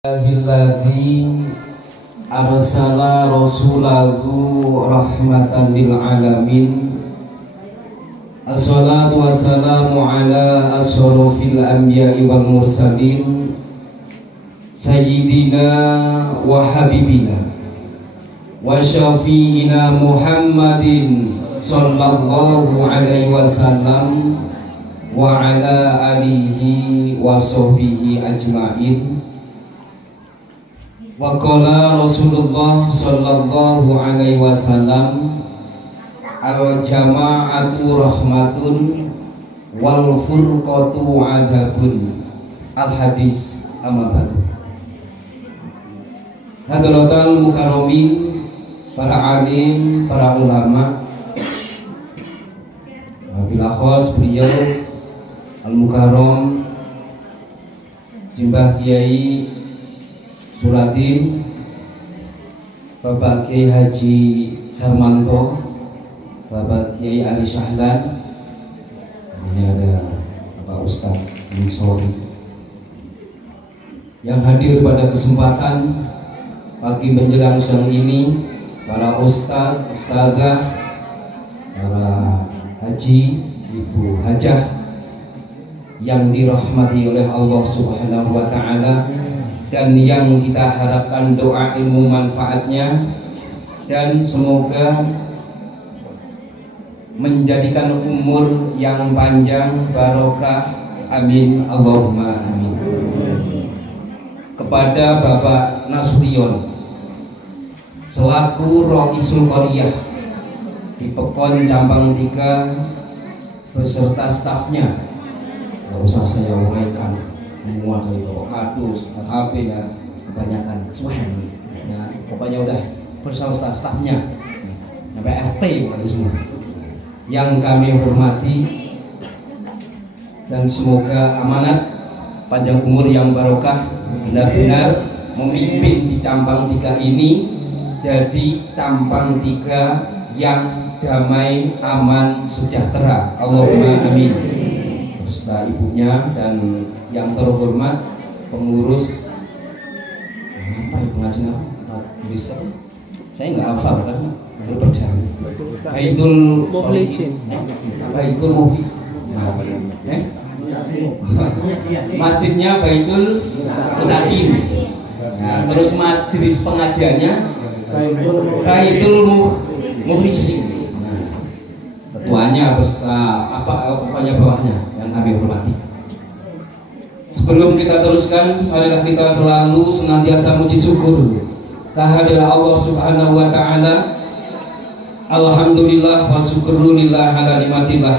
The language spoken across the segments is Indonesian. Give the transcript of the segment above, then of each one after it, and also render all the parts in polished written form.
Alladzi arsala rasulahu rahmatan lil alamin. Assalatu wassalamu ala asyrafil anbiya'i wal mursalin sayyidina wa habibina wa syafi'ina Muhammadin sallallahu alaihi wasallam wa ala alihi wa sahbihi ajma'in. Wa qala Rasulullah sallallahu alaihi wasallam, al jama'atu rahmatun wal furqatu adabun. Al hadis amma ba'du. Hadratal mukarramin, para alim, para ulama, wabil akhos beliau al mukarram Simbah Kiai Suratin, Bapak Kiai Haji Sarmanto, Bapak Kiai Ali Syahlan, ini ada Bapak Ustadz Ansori yang hadir pada kesempatan pagi menjelang siang ini, para Ustadz, Ustadzah, para Haji, Ibu Hajah yang dirahmati oleh Allah Subhanahu wa Ta'ala, dan yang kita harapkan doa ilmu manfaatnya, dan semoga menjadikan umur yang panjang barokah, amin Allahumma amin. Kepada Bapak Nasution selaku Roisul Qoriyah di Pekon Cabang 3 beserta stafnya, nggak usah saya uraikan semua dari bawa kardus, HP ya kebanyakan semuanya ya, pokoknya udah bersama stafnya sampai RT bukan semua yang kami hormati, dan semoga amanat panjang umur yang barokah, benar-benar memimpin di Cabang 3 ini jadi Cabang 3 yang damai, aman, sejahtera, Allahumma amin. Beserta ibunya dan yang terhormat pengurus apa ya, pengajian bisa saya nggak hafal karena berperjalanan Baitul Mukhlisin, Baitul Mukhlisin, masjidnya Baitul Munakin, nah, terus majelis pengajiannya Baitul Mukhlisin, nah, ketuanya beserta apa pokoknya bawahnya yang kami hormati. Sebelum kita teruskan, marilah kita selalu senantiasa muji syukur kehadirat Allah Subhanahu wa Ta'ala. Alhamdulillah wa syukurulillah ala nikmatillah.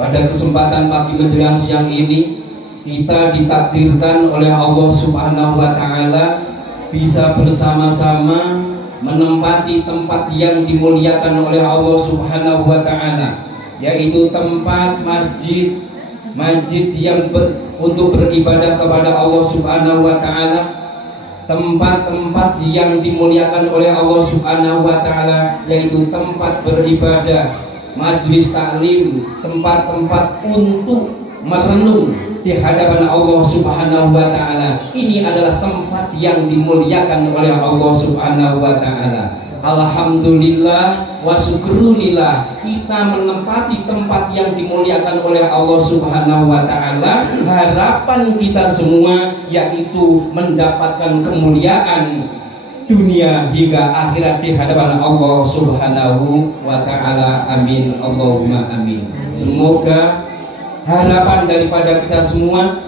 Pada kesempatan pagi menjelang siang ini, kita ditakdirkan oleh Allah Subhanahu wa Ta'ala bisa bersama-sama menempati tempat yang dimuliakan oleh Allah Subhanahu wa Ta'ala, yaitu tempat masjid yang untuk beribadah kepada Allah Subhanahu wa Ta'ala, tempat-tempat yang dimuliakan oleh Allah Subhanahu wa Ta'ala, yaitu tempat beribadah, majlis taklim, tempat-tempat untuk merenung di hadapan Allah Subhanahu wa Ta'ala. Ini adalah tempat yang dimuliakan oleh Allah Subhanahu wa Ta'ala. Alhamdulillah wa syukrulillah, kita menempati tempat yang dimuliakan oleh Allah Subhanahu wa Ta'ala. Harapan kita semua yaitu mendapatkan kemuliaan dunia hingga akhirat di hadapan Allah Subhanahu wa Ta'ala, amin Allahumma amin. Semoga harapan daripada kita semua,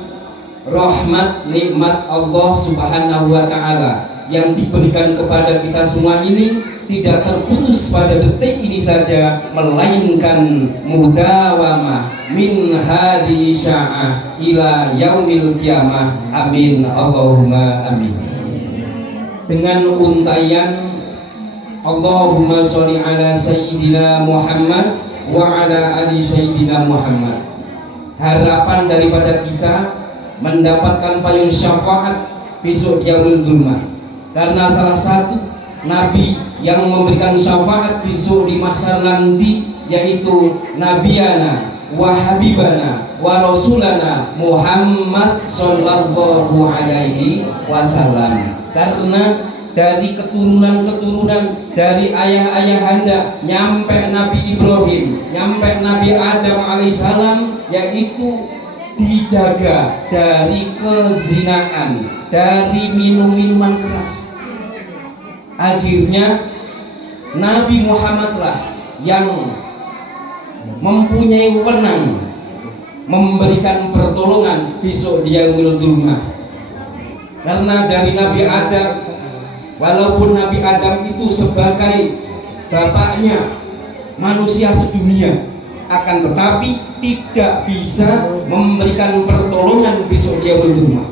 rahmat nikmat Allah Subhanahu wa Ta'ala yang diberikan kepada kita semua ini tidak terputus pada detik ini saja, melainkan mudawamah min hadhihi sya'ah ila yaumil qiyamah, amin Allahumma amin. Dengan untayan Allahumma sholli ala sayyidina Muhammad wa ala ali sayyidina Muhammad, harapan daripada kita mendapatkan payung syafaat besok yaumul qiyamah, karena salah satu nabi yang memberikan syafaat besok di mahsyar nanti yaitu Nabiyana wa habibana wa rasulana Muhammad sallallahu alaihi wasallam. Karena dari keturunan-keturunan, dari ayah-ayahanda nyampe Nabi Ibrahim, nyampe Nabi Adam alaihissalam, yaitu dijaga dari kezinaan, dari minum-minuman keras. Akhirnya Nabi Muhammad lah yang mempunyai wewenang memberikan pertolongan besok di yaumul qiyamah. Karena dari Nabi Adam, walaupun Nabi Adam itu sebagai bapaknya manusia sedunia, akan tetapi tidak bisa memberikan pertolongan besok di yaumul qiyamah.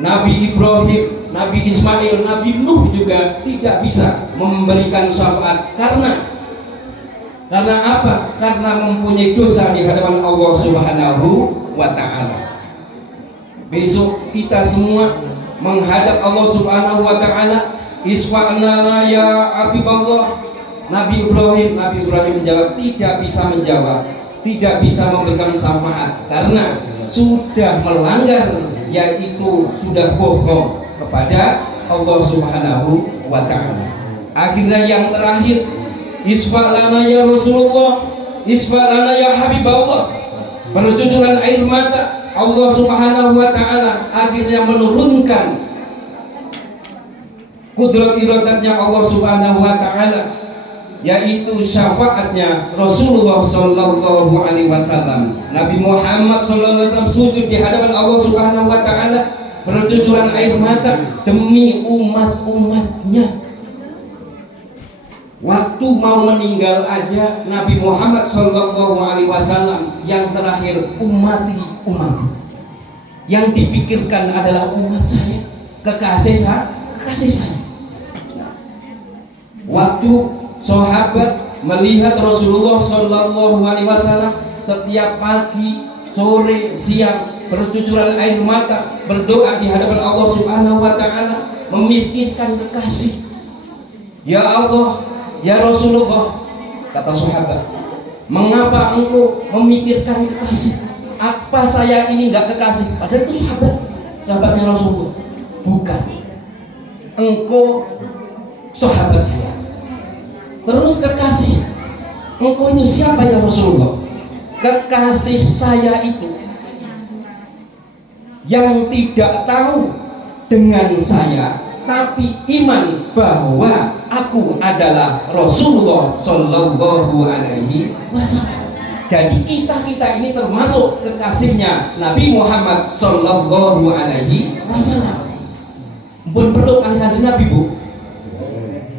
Nabi Ibrahim, Nabi Ismail, Nabi Nuh juga tidak bisa memberikan syafaat. Karena apa? Karena mempunyai dosa di hadapan Allah Subhanahu wa ta'ala. Besok kita semua menghadap Allah Subhanahu wa ta'ala. Isfa'na ya Habibullah. Nabi Ibrahim menjawab, tidak bisa menjawab, tidak bisa memberikan syafaat karena sudah melanggar, yaitu sudah bohong kepada Allah Subhanahu wa ta'ala. Akhirnya yang terakhir, isfa'lana ya Rasulullah, isfa'lana ya Habibullah. Bercucuran air mata, Allah Subhanahu wa ta'ala akhirnya menurunkan kudrat iradatnya Allah Subhanahu wa ta'ala, yaitu syafaatnya Rasulullah sallallahu alaihi wasallam. Nabi Muhammad sallallahu alaihi wasallam sujud di hadapan Allah Subhanahu wa ta'ala, bercucuran air mata demi umat-umatnya. Waktu mau meninggal aja Nabi Muhammad sallallahu alaihi wasallam yang terakhir, umati. Yang dipikirkan adalah umat saya, kekasih saya. Waktu sahabat melihat Rasulullah sallallahu alaihi wasallam setiap pagi, sore, siang bercucuran air mata, berdoa di hadapan Allah Subhanahu wa ta'ala, memikirkan kekasih. Ya Allah, ya Rasulullah, kata sahabat, mengapa engkau memikirkan kekasih? Apa saya ini enggak kekasih? Padahal itu sahabatnya Rasulullah. Bukan, engkau sahabat saya. Terus kekasih, engkau itu siapa ya Rasulullah? Kekasih saya itu yang tidak tahu dengan saya, tapi iman bahwa aku adalah Rasulullah sallallahu alaihi wasallam. Jadi kita ini termasuk kekasihnya Nabi Muhammad sallallahu alaihi wasallam. Pun perlu kalian Nabi, Bu.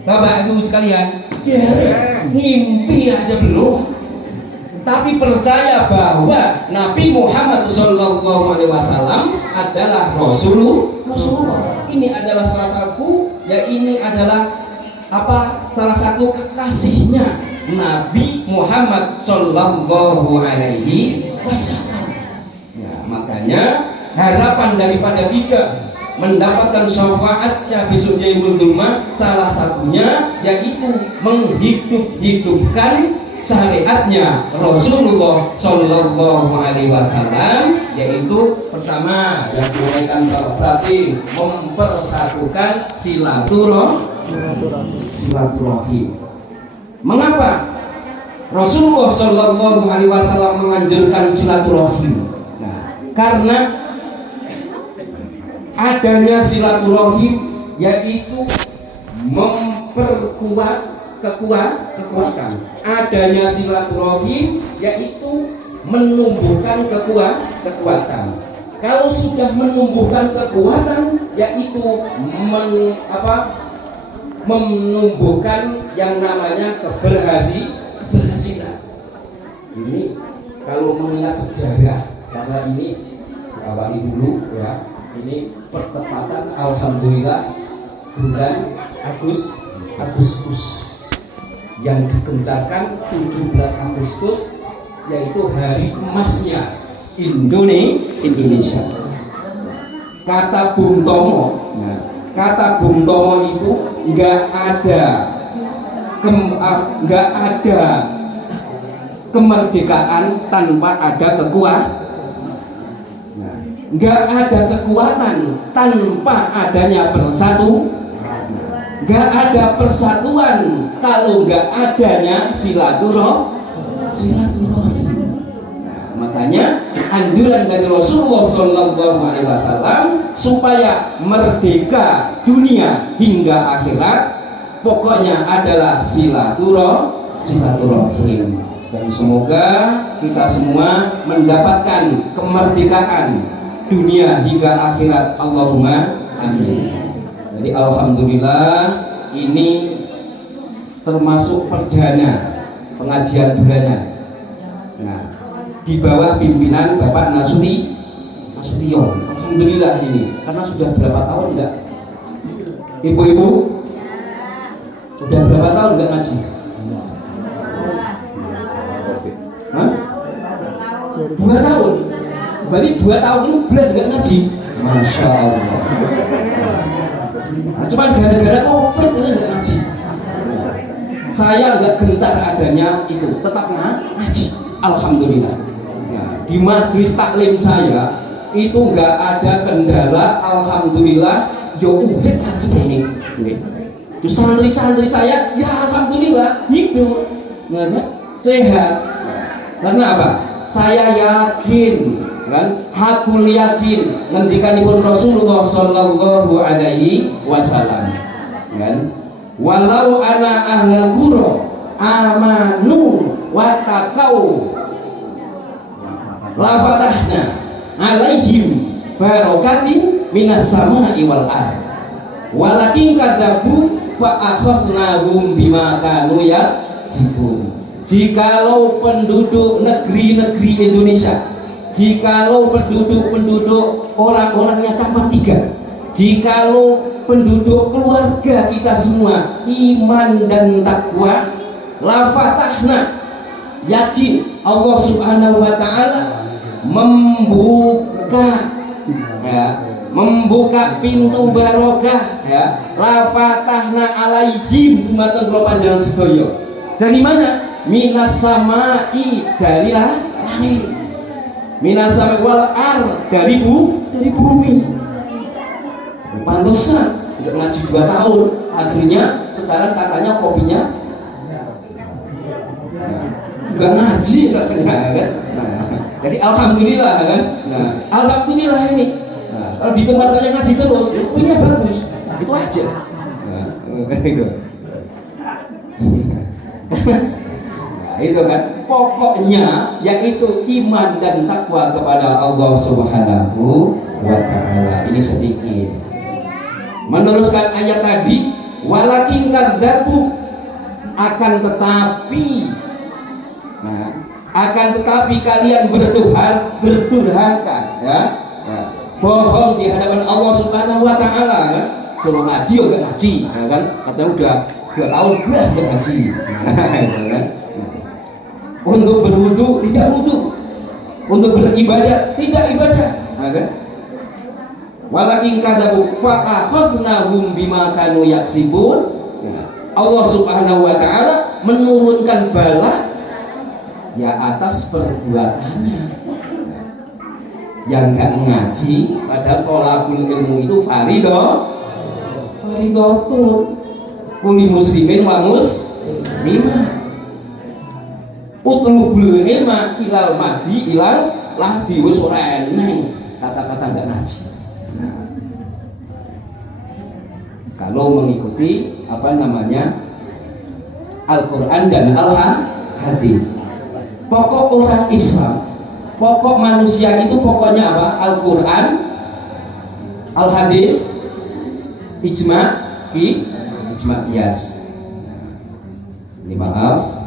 Bapak Ibu sekalian, ngimpi aja belum, tapi percaya bahwa Nabi Muhammad sallallahu alaihi wasallam adalah Rasulullah. Ini adalah salah satu, ini adalah salah satu kekasihnya Nabi Muhammad sallallahu alaihi wasallam. Ya, makanya harapan daripada kita mendapatkan syafaatnya besok yaumul qiyamah, salah satunya yaitu menghidupkan syariatnya Rasulullah sallallahu alaihi wasallam, yaitu pertama yang diuraikan berarti mempersatukan silaturahim. Mengapa Rasulullah sallallahu alaihi wasallam menganjurkan silaturahim? Nah, karena adanya silaturahim yaitu memperkuat kekuatan. Adanya silaturahim yaitu menumbuhkan kekuatan. Kalau sudah menumbuhkan kekuatan, yaitu menumbuhkan yang namanya keberhasilan. Ini kalau mengingat sejarah, karena ini awali dulu ya. Ini pertepatan alhamdulillah bulan Agustus yang digencarkan 17 Agustus, yaitu hari emasnya Indonesia. Kata Bung Tomo, itu nggak ada kemerdekaan tanpa ada kekuatan. Nggak ada kekuatan tanpa adanya bersatu. Nggak ada persatuan kalau nggak adanya silaturahim. Makanya anjuran dari Rasulullah SAW supaya merdeka dunia hingga akhirat pokoknya adalah silaturahim. Dan semoga kita semua mendapatkan kemerdekaan dunia hingga akhirat. Allahumma amin. Jadi alhamdulillah ini termasuk perdana pengajian bulanan. Nah, di bawah pimpinan Bapak Nasution. Alhamdulillah ini karena sudah berapa tahun enggak? Ibu-ibu sudah berapa tahun enggak ngaji? Hah? 2 tahun. Berarti 2 tahun ini belas enggak ngaji. Masya Allah. Nah, cuma gara-gara COVID ini enggak ngaji. Saya enggak gentar adanya itu, tetap ngaji. Alhamdulillah. Nah, di majelis taklim saya itu enggak ada kendala. Alhamdulillah. Yo urip kan seperti ini. Itu santri-santri saya, ya alhamdulillah hidup, sehat. Karena apa? Saya yakin, kan? Aku yakin ngendikanipun Rasulullah Sallallahu Alaihi Wasallam, kan? Walau ana ahlul qura amanu wa taqau la fatahna alaihim barakatin minas sama'i wal ardh walakin kadzabu fa akhadnahum bima kanu yaksibun. Jikalau penduduk negeri-negeri Indonesia, jikalau penduduk orang-orangnya campak 3, jikalau penduduk keluarga kita semua iman dan takwa, la fatahna, yakin Allah Subhanahu wa taala membuka pintu barokah, ya, la fatahna alaihim dumateng kula panjenengan sedaya. Dari mana? Minas samai, dari langit, minas samai wal ardh, dari bumi. Pantesan tidak ngaji 2 tahun, akhirnya sekarang katanya kopinya nggak ngaji katanya, kan? Jadi alhamdulillah, kan? Nah, alhamdulillah ini. Nah, kalau di tempat saya ngaji terus, kopinya bagus, itu aja. Nah, itu. Itu kan pokoknya yaitu iman dan takwa kepada Allah Subhanahu wa taala. Ini sedikit meneruskan ayat tadi, walakin kadzabu, akan tetapi kalian berdurhaka, ya, bohong di hadapan Allah Subhanahu wa taala, kan? Suruh ngaji enggak ngaji, ya kan? Katanya udah 2 tahun belas enggak ngaji. Kan? Untuk berwudu tidak wudu, untuk beribadah tidak ibadah, kan? Walakin kadzabu fa akhadnahum bima kanu yaksibun. Allah Subhanahu wa taala menurunkan bala ya atas perbuatannya. Yang enggak ngaji padahal tolakul ilmu itu faridatun kulli muslimin wa muslimah. Utlubul ilma ilal mahdi ilal lahdi, wis ora eneng kata-kata enggak ngaji. Nah, kalau mengikuti Al-Quran dan Al-Hadis, pokok orang Islam, pokok manusia itu pokoknya apa? Al-Quran, Al-Hadis, ijma qiyas. Ini maaf,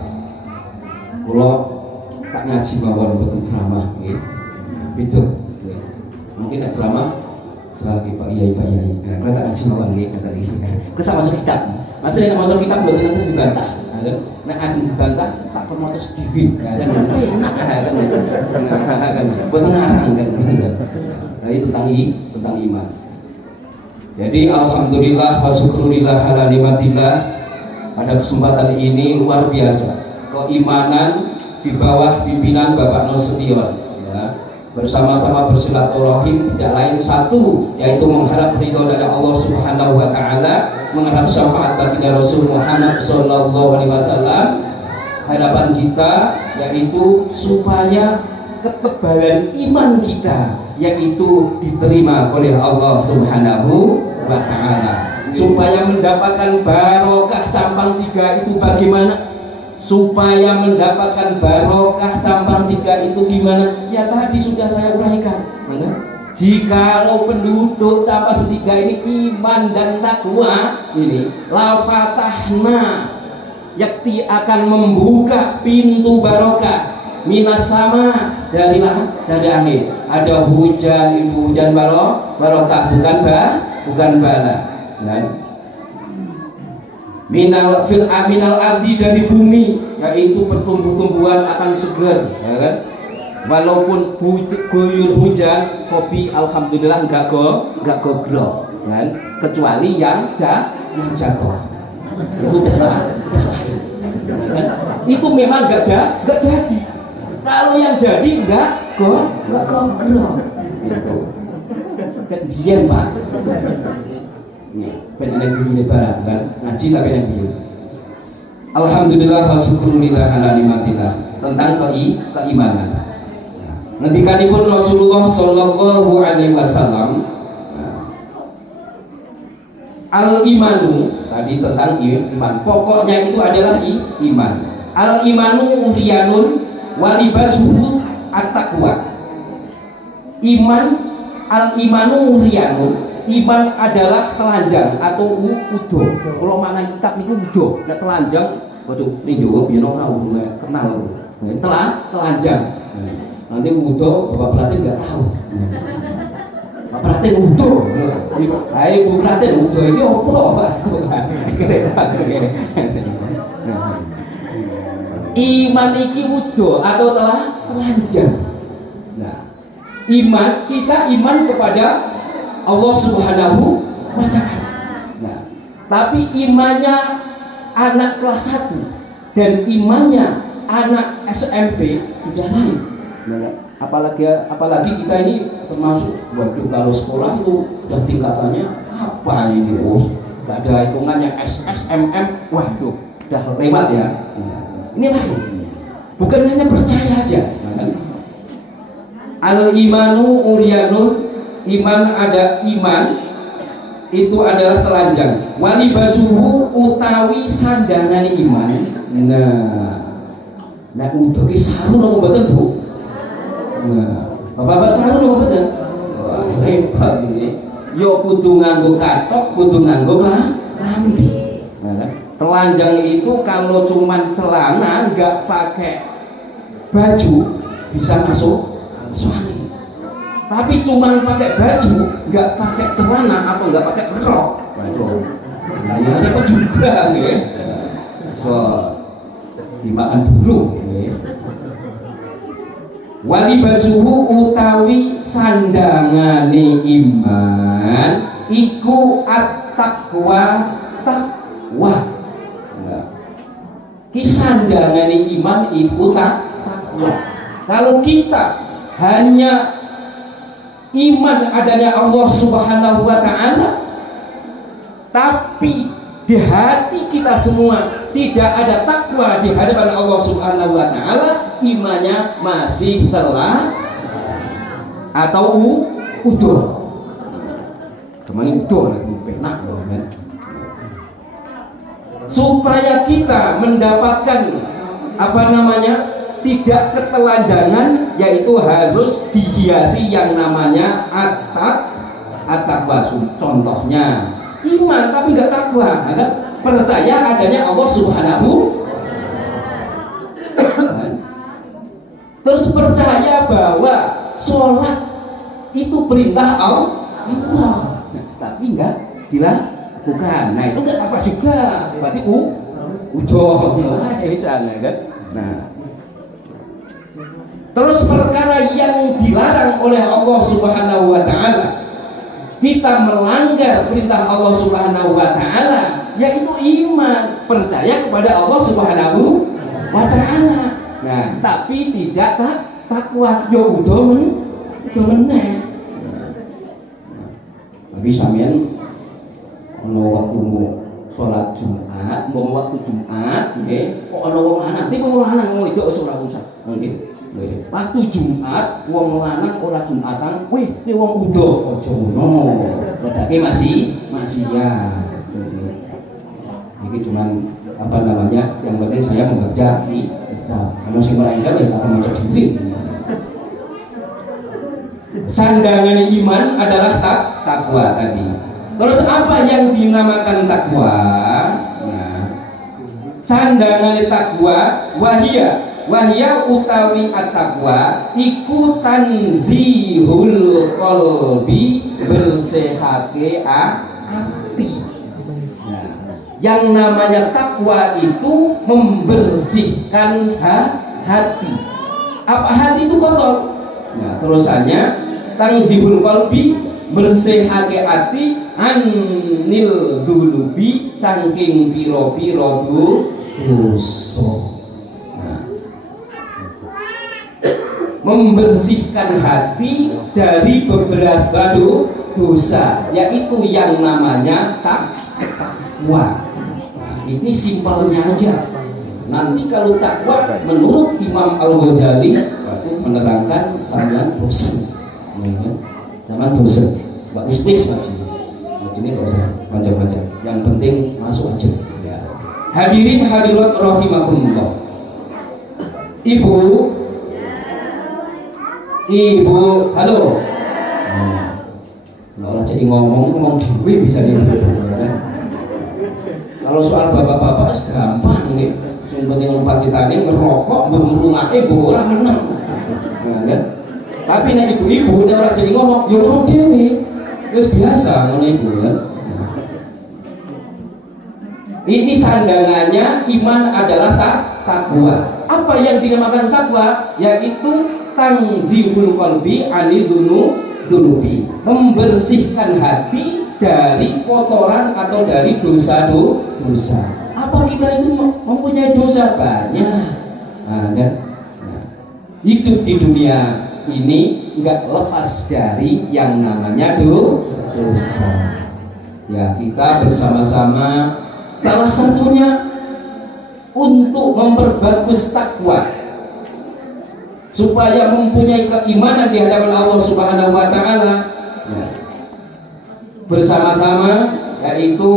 kalau tak ngaji mawon betul ceramah, itu mungkin tak ceramah selagi Pak Yai. Kalau tak ngaji mawon nih kata dia, kita masuk kitab, masih masuk kitab buat nanti dibantah, kan? Nah ngaji dibantah tak promotos TV, kan? Buat ngarang, kan? Nah itu tentang iman. Jadi alhamdulillah wa syukurillah ala nikmatillah, pada kesempatan ini luar biasa. Keimanan di bawah pimpinan Bapak Nasution, ya, bersama-sama bersilaturahim tidak lain satu, yaitu mengharap ridho dari Allah Subhanahu wa taala, mengharap syafaat baginda Rasul Muhammad sallallahu alaihi wasallam. Harapan kita yaitu supaya ketebalan iman kita yaitu diterima oleh Allah Subhanahu wa taala, supaya mendapatkan barokah campang 3 itu bagaimana? Supaya mendapatkan barokah campang 3 itu gimana? Ya tadi sudah saya uraikan. Jikalau penduduk campang 3 ini iman dan takwa, ini la fatahna, yakti akan membuka pintu barokah minas sama, dari angin. Ada hujan, itu hujan barokah, bukan bala. Minal ardi, dari bumi, yaitu pertumbuhan akan seger, ya kan? Walaupun guyur hujan, kopi alhamdulillah enggak gogrok, kan? Kecuali yang jatuh. Itu adalah kan? Itu memang enggak jadi. Kalau yang jadi enggak gogrok. Itu. Kan biyen, Pak. Pengen begini barang kan ngaji tapi yang biru. Alhamdulillah wa syukurillah ala nikmatillah, tentang keimanan. Ngendikanipun Rasulullah sallallahu alaihi wasallam, al imanu, tadi tentang iman, pokoknya itu adalah iman. Al imanu uriyanun wa libasuhu at-taqwa. Al imanu uriyanun, iman adalah telanjang atau udo. Kalau mana kitab niku udo, nek telanjang, waduh ninjo biyen ora kenal. Telanjang. Nanti udo Bapak Pratin enggak tahu. Bapak Pratin udo. Hai Bu Pratin udo iki opo, Pak? Iman iki udo atau telanjang. Nah, kita iman kepada Allah Subhanahu wa ta'ala. Nah, tapi imannya anak kelas 1 dan imannya anak SMP sudah lain. Nah, apalagi kita ini termasuk, waduh, kalau sekolah itu udah tingkatannya apa ini, nggak ada hitungannya SSMM, waduh, udah lewat ya. Ini lain. Bukan hanya percaya aja. Al imanu uryanun, iman itu adalah telanjang. Walibasuhu utawi sandangan iman. Nah untuk sarung nopo mboten, Bu? Nah, Bapak sarung nopo mboten? Wah, repot ini. Yo kudu nganggo katok, kudu nganggo lambi. Nah, telanjang itu kalau cuman celana nggak pakai baju bisa masuk angin. Tapi cuma pakai baju, nggak pakai celana atau nggak pakai rok, waduh, ya repot juga, ya. So, dimakan dulu, ya. Walibasuhu utawi sandangane iman, iku at-taqwa, takwa. Ki sandangane iman iku takwa. Kalau kita hanya iman adanya Allah Subhanahu wa ta'ala, tapi di hati kita semua tidak ada takwa di hadapan Allah Subhanahu wa ta'ala, imannya masih telah atau utuh. Kemarin utuh lagi penak, kan? Supaya kita mendapatkan tidak ketelanjangan, yaitu harus dihiasi yang namanya at-taqwa. Contohnya iman tapi nggak takwa, percaya adanya Allah Subhanahu, terus percaya bahwa sholat itu perintah Allah, tapi nggak dilakukan. Nah itu nggak apa juga, berarti udah misalnya kan. Nah, terus perkara yang dilarang oleh Allah Subhanahu wa ta'ala, kita melanggar perintah Allah Subhanahu wa ta'ala, yaitu iman, percaya kepada Allah Subhanahu wa ta'ala. Nah, tapi tidak takwa. Yo udah meneh. Tapi sampean ono waktu sholat Jumat, mau waktu Jumat, nggih, kok ono wong lanang, iki wong lanang ngomong itu ora usah. Nggih. Waktu Jumat, wong lanang ora Jumatan, wih, iki wong udo, aja ngono. Rodake masih ya. Ini cuman apa namanya? Yang penting saya membaca di kalau si mereka ya akan baca duit. Sandangan iman adalah takwa tadi. Terus apa yang dinamakan takwa? Nah, sandangan takwa wahia utawi at-taqwa iku tanzihul qalbi bersihake hati. Nah, yang namanya takwa itu membersihkan hati. Apa hati itu kotor? Nah, terusannya tanzihul qalbi bersihake hati anil dulubi saking piro-piro dosa. Membersihkan hati dari beberapa dosa, yaitu yang namanya takwa. Nah, ini simpelnya aja. Nanti kalau takwa menurut Imam Al-Ghazali itu menerangkan sampean bosan. Zaman bosan. Mbak Istis ini nggak usah macam-macam. Yang penting masuk aja. Ya. Hadirin hadirat rahimakumullah. Ibu, halo. Kalau jadi ngomong duit bisa nih. Kalau soal bapak-bapak gampang nih. Yang penting lompat citane ngerokok, berumate bola menang. Nah, kan? Tapi nek ibu-ibu nek ora jadi ngomong, yo ngomong dhewe. Wis biasa ngono iku kan. Ini sandangannya iman adalah takwa. Apa yang dinamakan takwa? Yaitu tanzihul qalbi dunubi, membersihkan hati dari kotoran atau dari dosa. Apa kita itu mempunyai dosa banyak? Nah, kan? Hidup di dunia ini enggak lepas dari yang namanya dosa. Ya, kita bersama-sama salah satunya untuk memperbagus takwa supaya mempunyai keimanan di hadapan Allah Subhanahu wa taala. Ya. Bersama-sama yaitu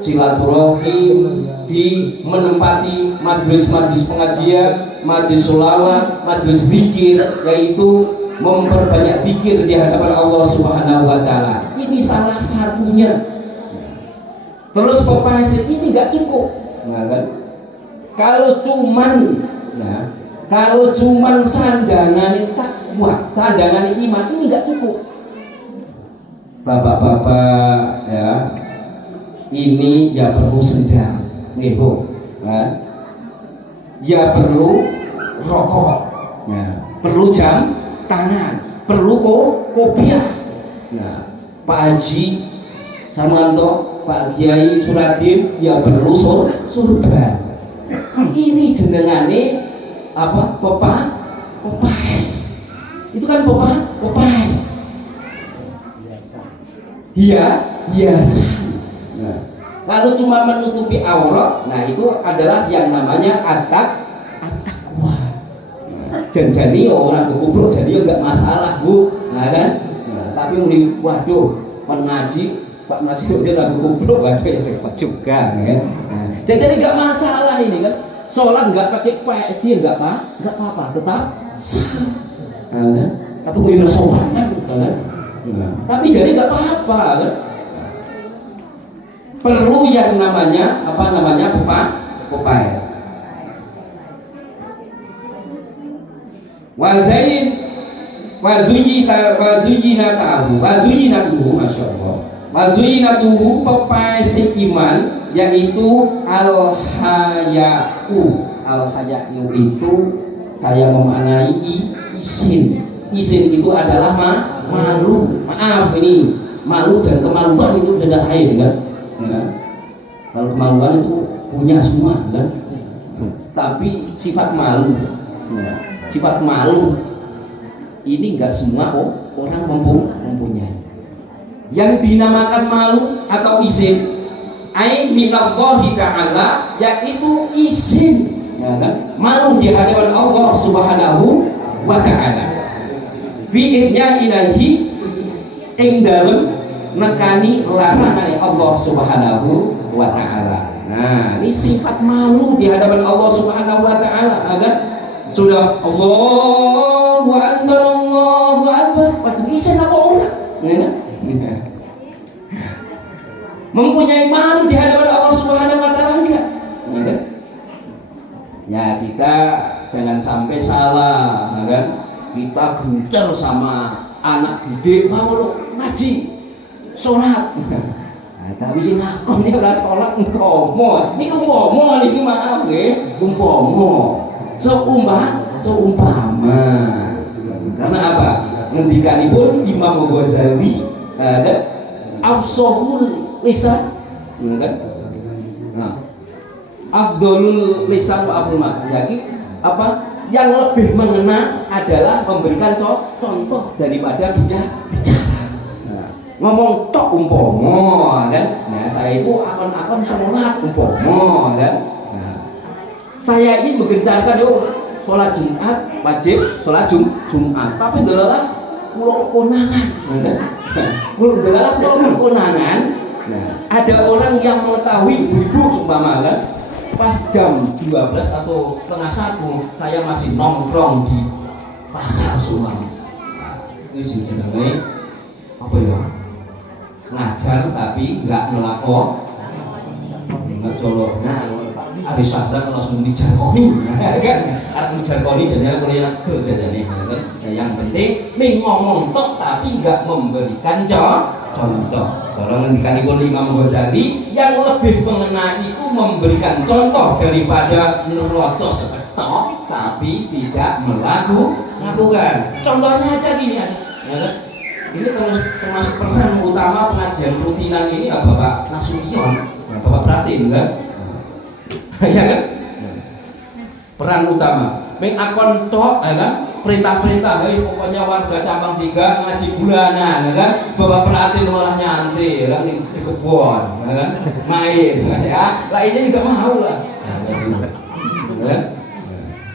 silaturahim di menempati majelis-majelis pengajian, majelis sholawat, majelis zikir, yaitu memperbanyak zikir di hadapan Allah Subhanahu wa taala. Ini salah satunya. Terus pepaisir ini enggak cukup. Nah, kan? Kalau cuman sandangan takwa, sandangan iman ini enggak cukup. Bapak-bapak ya, ini ya perlu sendal, nih Bu, ya perlu rokok, ya, perlu jam tangan, perlu kopiah. Nah, Pak Haji Samanto, Pak Kiai Suradin, ya perlu surban. Ini jenengane apa? Popais. Itu kan popais. Hiasan. Nah, kalau cuma menutupi aurat, nah itu adalah yang namanya at-taqwa. Janjani orang kekumpul jadi enggak masalah, Bu. Nah kan? Nah, tapi muni waduh, mengaji Pak Nasir dia lagu kumpul, waduh ya repot juga kan. Nah, jadi enggak masalah ini kan. Sholat enggak pakai peci enggak apa-apa, tetap sah. Nah, kan? Tapi kok yo sholat kan? Nah, tapi jadi nggak apa-apa kan? Perlu yang namanya popais. Wazuyinatuhu, masya Allah. Wazuyinatuhu popais iman yaitu al-haya'u. Al-haya'u itu saya memaknai isin itu adalah malu. Maaf ini malu dan kemaluan itu beda lain kan. Ya. Kalau kemaluan itu punya semua kan. Tapi sifat malu Nah, sifat malu ini enggak semua orang mempunyai. Yang dinamakan malu atau izin ai minallahi ta'ala, yaitu izin, ya kan? Malu di hadapan Allah Subhanahu wa ta'ala. Bi'idnya ilahi ing dalem nekani larangan Allah Subhanahu wa ta'ala. Nah, ini sifat malu di hadapan Allah Subhanahu wa ta'ala, kan? Sudah Allahu akbar, Allahu akbar, padahal izin apa orang? Ya, mempunyai malu di hadapan Allah Subhanahu wa ta'ala enggak? Ya, kita jangan sampai salah, kan? Kita gencar sama anak gede mau lu ngaji, sholat. Nah, tapi sing ngakon iki ora sholat umpama. Niki umpama niki maaf nggih, umpama. Seumpama. Karena apa? Ngendikanipun Imam Ghazali, kan? Afshahul lisan, kan? Nah, afdolul lisan wa afdol mat. Jadi apa? Yang lebih mengena adalah memberikan contoh daripada bicara. Nah, ngomong tok umpama, kan? Nah, saya itu akon-akon sholat umpama, kan? Nah, saya ini menggencarkan sholat Jumat wajib, sholat Jumat. Tapi adalah pulau konangan, kan? Pulau konangan. Nah, ada orang yang mengetahui ibu umpama, kan? Pas jam 12 atau setengah 1 saya masih nongkrong di pasar Sulang. Nah, itu jenenge apa ya? Ngajar tapi nggak ngelakon, nggak colok. Nah, hari sadar langsung dijarkoni, kan? Harus dijarkoni jadinya kuliah jadinya, kan? Yang penting ngomong tok tapi nggak memberikan contoh. Kalau ngendikanipun Imam Ghazali, yang lebih mengena itu memberikan contoh daripada nerocos seketok tapi tidak melakukan. Contohnya aja gini aja, ya kan? Ini termasuk peran utama pengajian rutinan ini ya Bapak Nasution, ya, Bapak perhatiin kan? Ya kan? Peran utama mengakon tok, ya kan? Perintah-perintah, pokoknya warga cabang 3 ngaji bulanan, ya kan? Bapak perhatiin malah nyantai, ya kan? Di kebun, ya kan? Main, ya. Lainnya juga mau lah. Ya.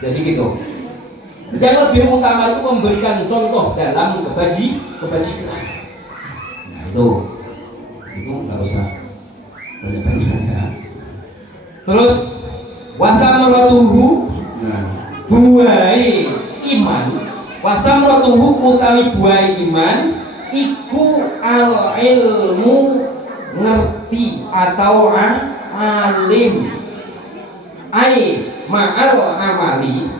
Jadi gitu. Yang lebih utama itu memberikan contoh dalam kebajikan. Nah itu nggak usah banyak-banyak, ya. Terus wasamratuhu, buai iman, wasamratuhu utawi buai iman iku al ilmu, ngerti atau alim, ai ma'al amali.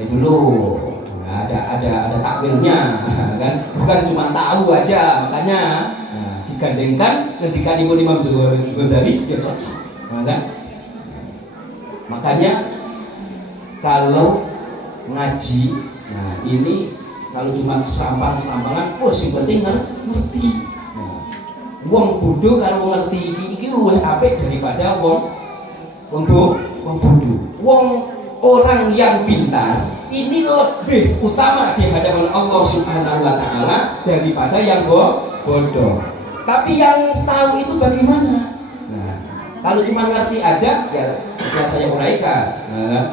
Dulu ada takwilnya, kan? Bukan cuma tahu aja, makanya digandengkan ketika Imam Ghazali ya cocok, kan? Makanya kalau ngaji, nah ini kalau cuma serampangan, sing penting ngerti. Wong bodoh kalau ngerti iki luwih apik daripada wong bodoh. Wong orang yang pintar ini lebih utama di hadapan Allah Subhanahu wa ta'ala daripada yang bodoh. Tapi yang tahu itu bagaimana? Nah, kalau cuma ngerti aja ya sudah saya uraikan. Nah,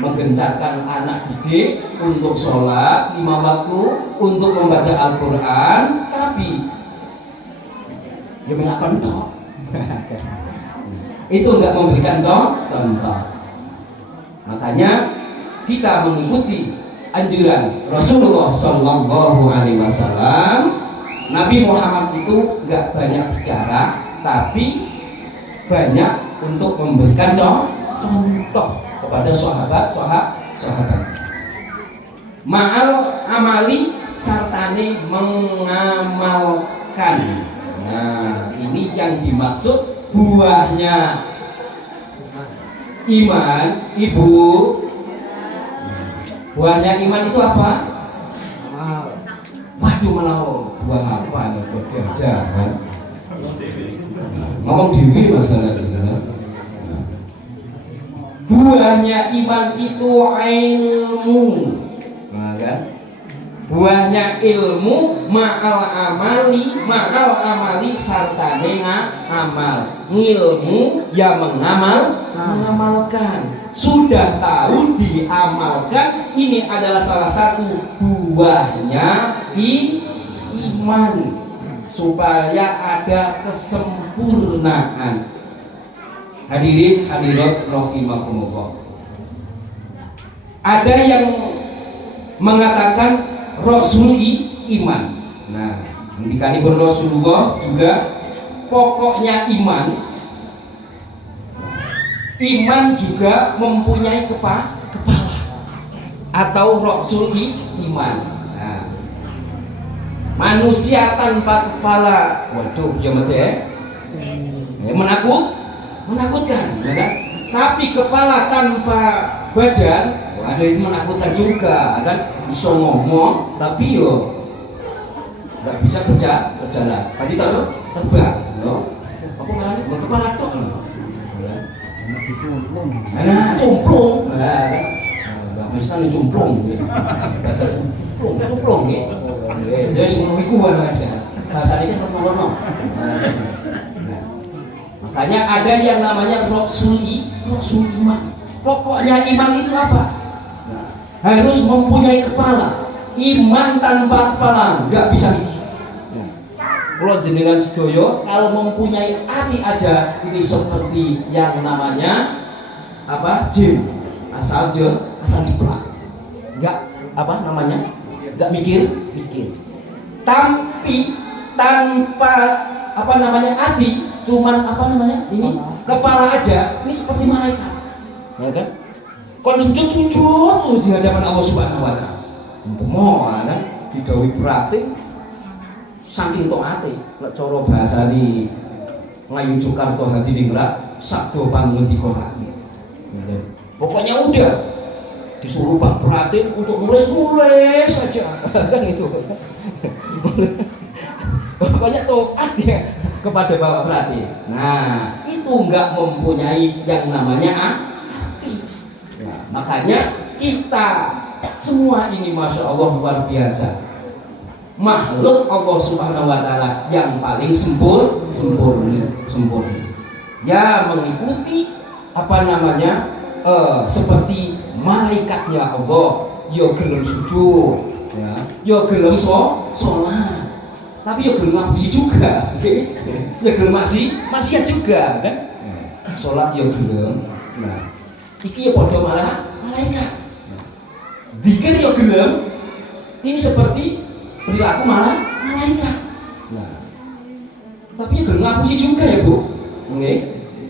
menggencarkan anak didik untuk sholat 5 waktu, untuk membaca Al-Quran, tapi dia mengatakan itu enggak memberikan contoh. Makanya kita mengikuti anjuran Rasulullah Shallallahu Alaihi Wasallam. Nabi Muhammad itu enggak banyak bicara, tapi banyak untuk memberikan contoh kepada sahabat. Ma'al amali, sartane mengamalkan. Nah, ini yang dimaksud buahnya iman, Ibu. Buahnya iman itu apa? Waduh, malah buah apa? Berbeda, kan? Ngomong dewi masalah itu. buahnya iman itu ilmu. Nah, kan? Buahnya ilmu ma'al amali serta amal. Ilmu yang mengamalkan. Sudah tahu diamalkan, ini adalah salah satu buahnya iman, supaya ada kesempurnaan. Hadirin hadirat rahimakumullah. Ada yang mengatakan Rasuli iman. Nah, indikanipun Rasulullah juga pokoknya iman juga mempunyai kepala atau Rasuli iman. Nah, manusia tanpa kepala, waduh, ya menakutkan, ya kan? Tapi kepala tanpa badan, ada itu menakutkan juga, kan? Bisa ngomong, tapi yo nggak bisa berjalan. Tadi terbang, no? Aku malah kepala tok, no? Cumplung, nggak bisa nih cumplung, bahasa cumplung, nih. Jadi semua itu bahasanya kan rono. Makanya ada yang namanya Rasul iman. Pokoknya iman itu apa? Harus mempunyai kepala. Iman tanpa kepala nggak bisa mikir. Kalau jenengan sedoyo, kalau mempunyai hati aja, ini seperti yang namanya apa? Jin. Asal diplak. Nggak mikir. Tapi tanpa apa namanya hati, cuman ini kepala aja, ini seperti malaikat, ya kan? Kon sujud di hadapan Allah Subhanahu Wa Taala. Umpama kan didhawuhi berarti saking taate, lek cara bahasane Melayu Jakarta hati ningrat sabdo pangendika hati. Pokoknya udah disuruh Pak Pratin untuk nulis saja kan itu. Pokoknya taat ya kepada Bapak Pratin. Nah, itu enggak mempunyai yang namanya hati. Nah, makanya kita semua ini Masya Allah luar biasa, makhluk Allah Subhanahu Wa Taala yang paling sempurna. Ya mengikuti apa namanya seperti malaikatnya Allah. Yo gelem sujud, yo gelem sholat. Tapi ya gelem ngapusi juga, ya gelem maksiat juga kan. Sholat ya gelem. Nah, iki ya padha malaikat. Zikir ya gelem. Ini seperti perilaku malaikat. Nah, tapi ya gelem ngapusi juga ya Bu. Nggih.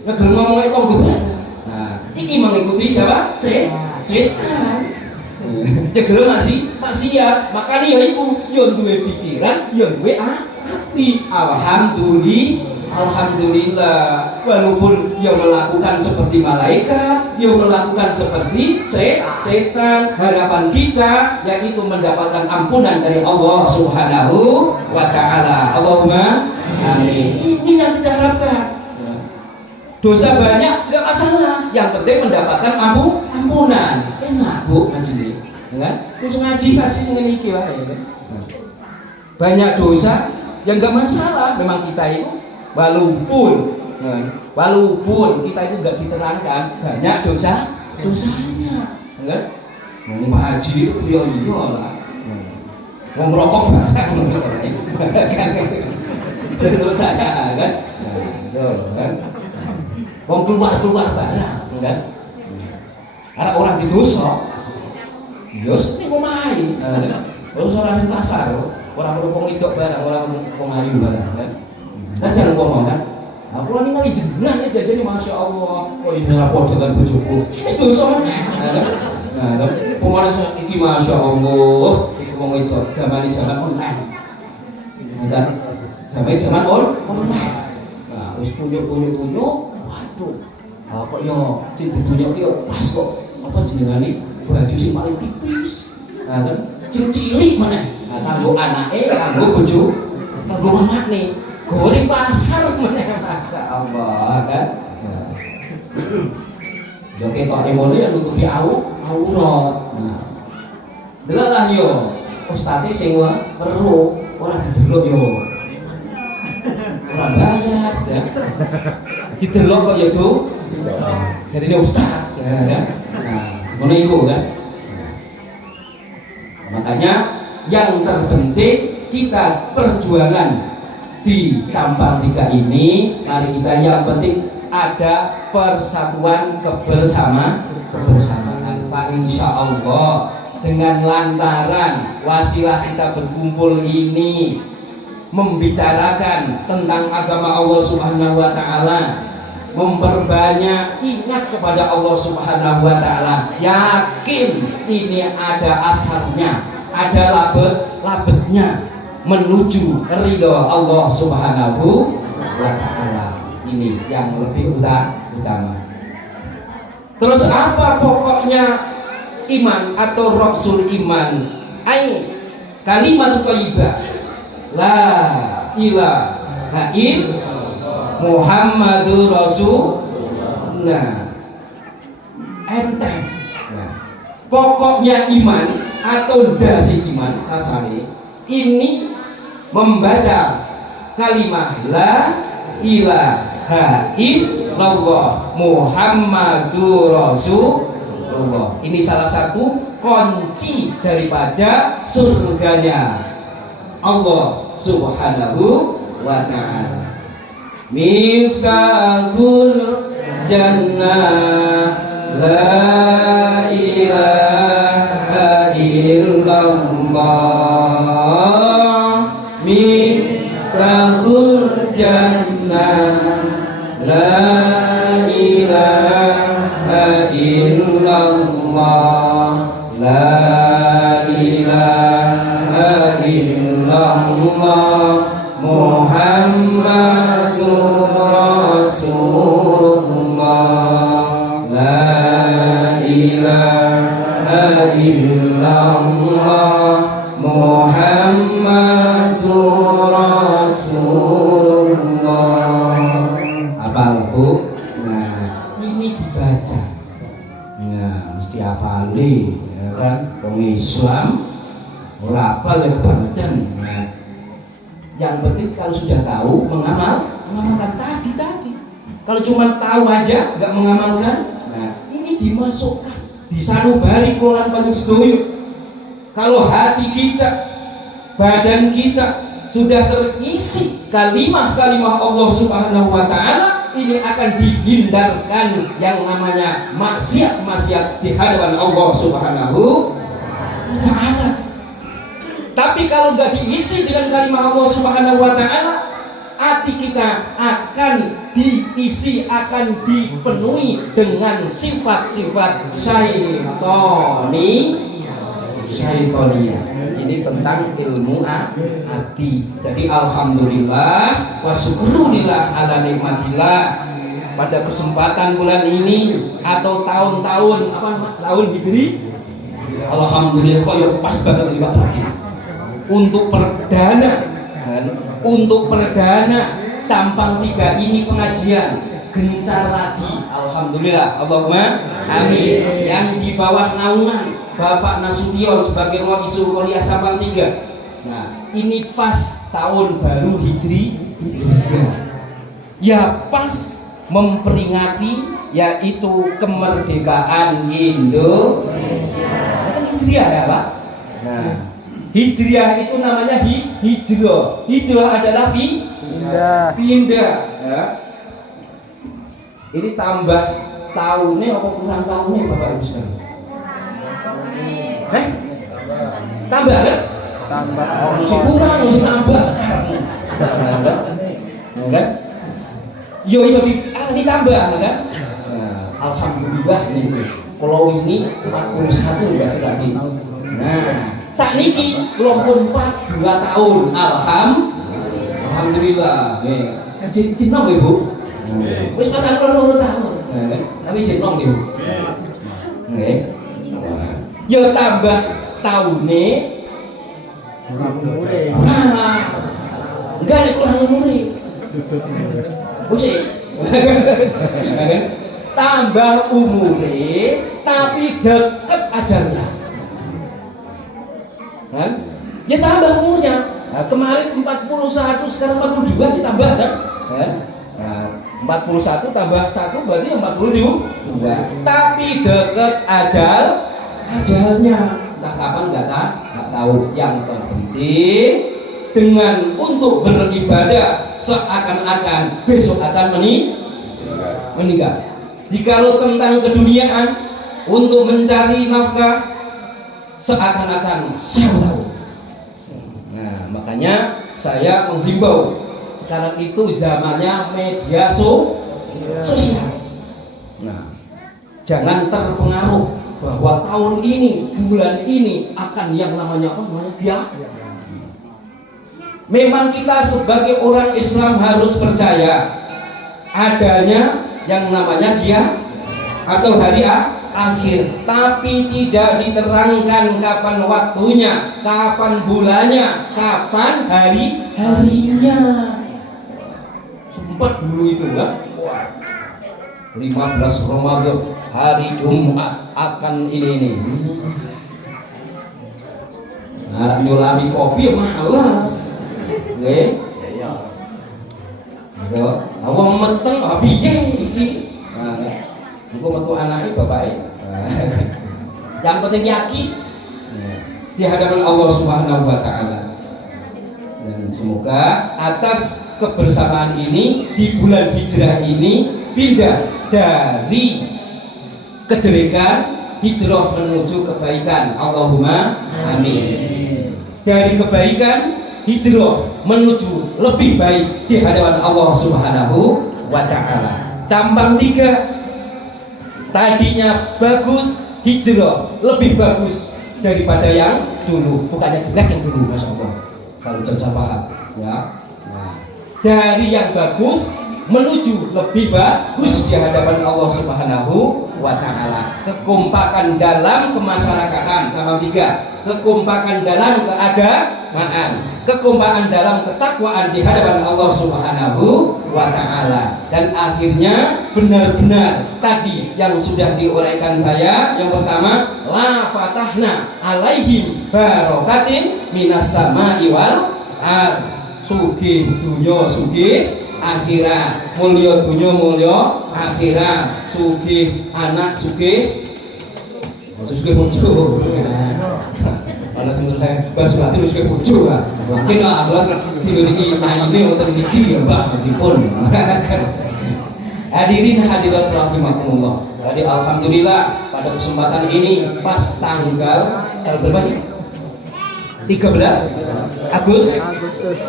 Ya gelem ngomong kok bener. Nah, iki mengikuti siapa? Setan. Ya gelem maksiat, makanya ya iku yo duwe pikiran, yo duwe hati. Alhamdulillah, walaupun yo melakukan seperti malaikat, yo melakukan seperti setan, harapan kita yaitu mendapatkan ampunan dari Allah Subhanahu Wa Taala. Allahumma amin. Ini yang kita harapkan. Dosa banyak nggak masalah, yang penting mendapatkan ampunan. Enak Bu ngaji, kan? Terus ngaji kasih memiliki wae. Banyak dosa yang nggak masalah, memang kita itu walaupun kita itu nggak diterangkan banyak dosanya, kan? Mau ngaji itu dia lah, mau merokok barang misalnya, terus saya kan, kan? Wong keluar barang, kan? Karena orang di dosa, yos ini mau main, terus orang di pasar, orang berhubung itu barang, orang mau main barang, kan? Kan jangan ngomong kan? Aku ini kali jenengan aja jadi Masya Allah, oh iya foto dengan bojoku, itu dosa mana? Nah, kan? Pemirsa iki Masya Allah, itu mau itu zaman online, kan? Zaman online, nah, terus tunjuk. Waduh, kok yo ditunjuk yo pas kok apa jenengane baju sing paling tipis. Nah, kan cilik meneh. Nah, kanggo anake, kanggo bojo, kanggo mamane. Goreng pasar meneh. Allah kan. Yo ketok ngono ya nutupi aurat. Nah, delok lah yo ustaze sing weruh ora didelok yo. Ora bayar ya. Didelok kok yo, Cuk. Jadi dia ustaz ya. Nah, ngono iku kan. Makanya yang terpenting kita perjuangan di Campang 3 ini, mari kita yang penting ada persatuan kebersamaan. Fa insya Allah dengan lantaran wasilah kita berkumpul ini membicarakan tentang agama Allah Subhanahu wa taala, memperbanyak ingat kepada Allah Subhanahu wa taala, yakin ini ada asarnya, ada labetnya menuju ridho Allah Subhanahu wa taala. Ini yang lebih utama. Terus apa pokoknya iman atau rasul iman? Kalimat thayyibah la ilaha illallah Muhammadur Rasulullah. Enteng. Pokoknya iman atau dasi iman asali ini membaca kalimat la ilaha illallah Muhammadur Rasulullah. Ini salah satu kunci daripada surganya Allah Subhanahu wa ta'ala. Miftahul jannah la ilaha illallah. Miftahul jannah la ilaha illallah. La ilaha illallah Muhammadur Rasulullah. La ilaha illallah Muhammadur Rasulullah. Hafal, Bu? Nah, ini dibaca. Nah, mesti hafali, ya kan? Wong Islam ora hafal ya kebangetan. Nah, yang penting kalau sudah tahu mengamalkan tadi. Kalau cuma tahu aja nggak mengamalkan, nah ini dimasukkan di sanubari kolan panistoyo. Kalau hati kita, badan kita sudah terisi kalimah-kalimah Allah Subhanahu wa taala, ini akan dihindarkan yang namanya maksiat di hadapan Allah Subhanahu wa taala. Tapi kalau nggak diisi dengan kalimah Allah Subhanahu wa taala, hati kita akan diisi, akan dipenuhi dengan sifat-sifat syaitoniyah. Ini tentang ilmu hati. Jadi alhamdulillah wa syukurillah ala nikmatillah. Pada kesempatan bulan ini atau tahun-tahun tahun Hijri, alhamdulillah kok ya pas banget libat lagi. Untuk perdana Campang 3 ini pengajian gencar lagi, alhamdulillah, Allahumma amin. Yang di bawah naungan Bapak Nasution sebagai Wali Kuliah Campang 3. Nah, ini pas tahun baru Hijriah. Ya pas memperingati yaitu kemerdekaan Indonesia. Kan Hijriah ya, Pak? Nah, Hijriah itu namanya hijrah. Hijrah adalah pindah. Ya. Ini tambah tahunnya apa kurang tahunnya Bapak Ibu sekalian? Tambah kan? Tambah. Masih kurang, masih tambah sekarang. Kan? Yo ditambah kan? Nah, alhamdulillah nih. Kalau ini 41 enggak sudah di. Nah, saat niki belum pun 2 tahun, alhamdulillah. Jenong Ibu. Wis 42 tahun. Tapi jenong Ibu. Nggih. Ya tambah tahune. Enggak ada kurang umure. Wis. tambah umure tapi deket ajalnya. Kan? Ya tambah umurnya. Nah, kemarin 41 sekarang 42 ditambah kan? Nah, 41 tambah 1 berarti 42. Tapi deket ajalnya. Entah kapan nggak tahu. Yang terpenting dengan untuk beribadah seakan-akan besok akan meninggal. Jikalau tentang keduniaan untuk mencari nafkah seakan-akan siapa tahu. Nah, makanya saya menghimbau sekarang itu zamannya media sosial. Nah, jangan terpengaruh bahwa tahun ini, bulan ini akan yang namanya dia. Memang kita sebagai orang Islam harus percaya adanya yang namanya dia atau hari akhir, tapi tidak diterangkan kapan waktunya, kapan bulannya, kapan harinya. Sempat dulu itu kan 15 Ramadan hari Jumat akan ini. Nah, nyolami kopi malas. Nggih. Yo, awang meteng piye iki? Nah, engko metu anake bapake. Yang penting yakin di hadapan Allah Subhanahu wa taala. Dan semoga atas kebersamaan ini di bulan Hijrah ini pindah dari kejelekan hijrah menuju kebaikan. Allahumma amin. Dari kebaikan hijrah menuju lebih baik di hadapan Allah Subhanahu wa taala. Cabang 3 tadinya bagus, hijrah lebih bagus daripada yang dulu, bukannya jelek yang dulu, Masya Allah. Kalau bisa paham ya. Nah, dari yang bagus menuju lebih bagus di hadapan Allah Subhanahu wa taala. Kekompakan dalam kemasyarakatan, cabang 3. Kekompakan dalam keagamaan, kekompakan dalam ketakwaan di hadapan Allah Subhanahu wa taala. Dan akhirnya benar-benar tadi yang sudah diuraikan saya, yang pertama, la fatahna alaihim barokatin minas sama'i wal ardh. Sugih dunya sugih akhirat, mulya dunya mulya akhirat, sugih anak sugih bojo. Ana sing saya basmati wis bojo ah. Mungkin Allah diberi ini wonten iki ya Mbak dipun. Hadirin hadirat rahimakumullah. Jadi alhamdulillah pada kesempatan ini pas tanggal berapa ini? 13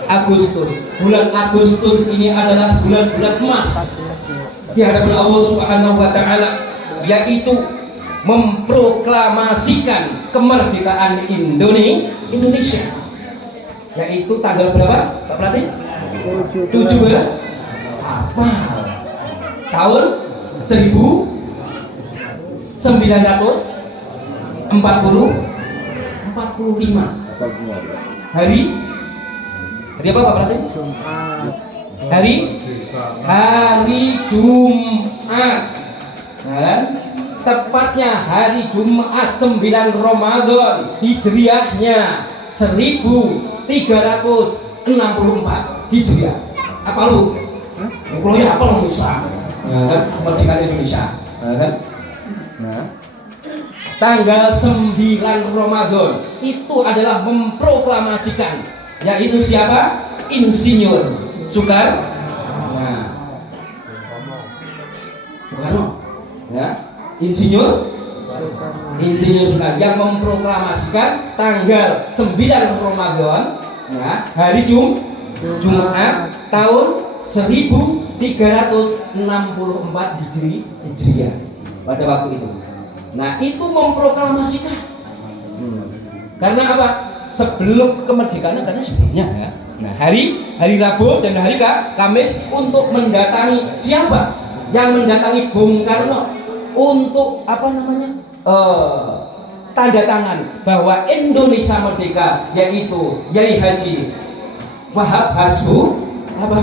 Agustus. Bulan Agustus ini adalah bulan-bulan emas di hadapan Allah Subhanahu wa taala, yaitu memproklamasikan kemerdekaan Indonesia. Yaitu tanggal berapa? Pak Prati? 7 apa? Tahun 1945. Hari apa Pak Prati? Hari Jumat. Nah, tepatnya hari Jumat 9 Ramadan Hijriahnya 1364 Hijriah. Apa lu? Kalau ya apa lu bisa? Kan kemerdekaan Indonesia. Kan? Nah, tanggal 9 Ramadan itu adalah memproklamasikan, yaitu siapa? Insinyur Soekarno. Ya, Insinyur Soekarno yang memproklamasikan tanggal 9 Ramadan, ya, hari Jumat tahun 1364 Hijriah pada waktu itu. Nah, itu memproklamasikan. Karena apa? Sebelum kemerdekaan, karena sebelumnya ya. Nah, hari Rabu dan hari Kamis untuk mendatangi siapa? Yang mendatangi Bung Karno untuk apa namanya? Tanda tangan bahwa Indonesia merdeka, yaitu Yai Haji Wahab Hasbu. Nah,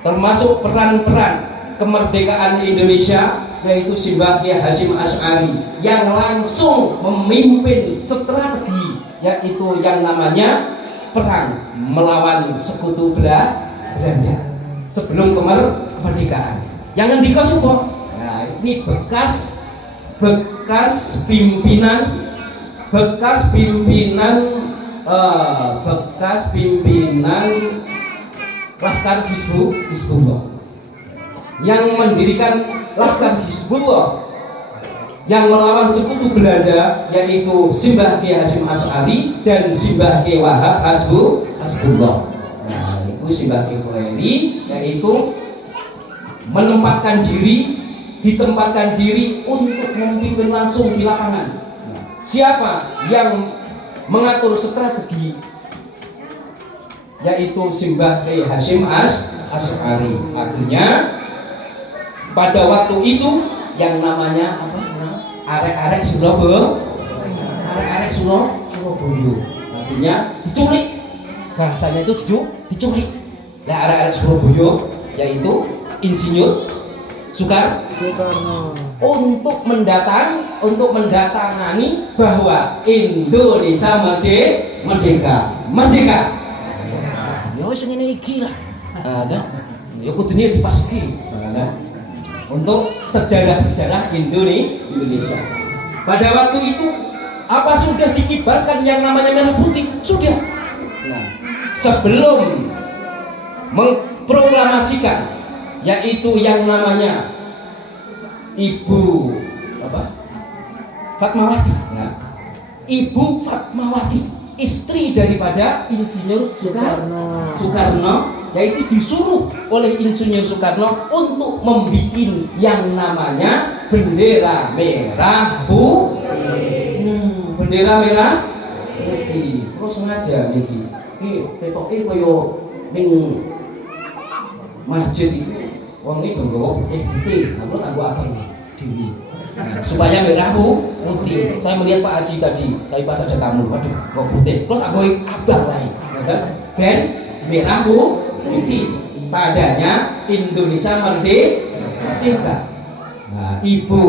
termasuk peran-peran kemerdekaan Indonesia, yaitu Simbah Kiai Hasyim Asy'ari yang langsung memimpin strategi, yaitu yang namanya perang melawan sekutu Belanda sebelum kemerdekaan. Yang ngendika sapa? Nah, ini bekas pimpinan Laskar Hizbullah yang mendirikan Laskar Hizbullah yang melawan sekutu Belanda, yaitu Simbah Kiai Hasyim Asy'ari dan Simbah Kiai Wahab Hasbullah. Nah, itu Simbah Kiai Fuhairi, yaitu ditempatkan diri untuk memimpin langsung di lapangan. Siapa yang mengatur strategi? Yaitu Simbah Kiai Hasyim Asy'ari. Akhirnya pada waktu itu yang namanya apa? Arek-arek Surabaya. Artinya diculik. Bahasanya itu diculik. Nah, arek-arek Surabaya yaitu Insinyur Soekarno untuk mendatangani bahwa Indonesia merdeka. Ya wis ngene iki lah. Ya kudune dipasiki. Untuk sejarah Indonesia. Pada waktu itu apa sudah dikibarkan yang namanya merah putih? Sudah. Nah, sebelum memproklamasikan, yaitu yang namanya Ibu Fatmawati. Nah, Ibu Fatmawati, istri daripada Insinyur Soekarno, yaitu disuruh oleh Insinyur Soekarno untuk membuat yang namanya bendera merah putih. Bendera merah putih. Terus sengaja niki. Ketoke kaya ning masjid itu wong iki nggawa putih. Namun tak gua abang dewi. Supaya merah putih. Saya melihat Pak Haji tadi pas ada tamu, waduh, kok putih. Terus tak gua abang wae. Dan merah putih. Tandanya Indonesia merdeka. Nah, Ibu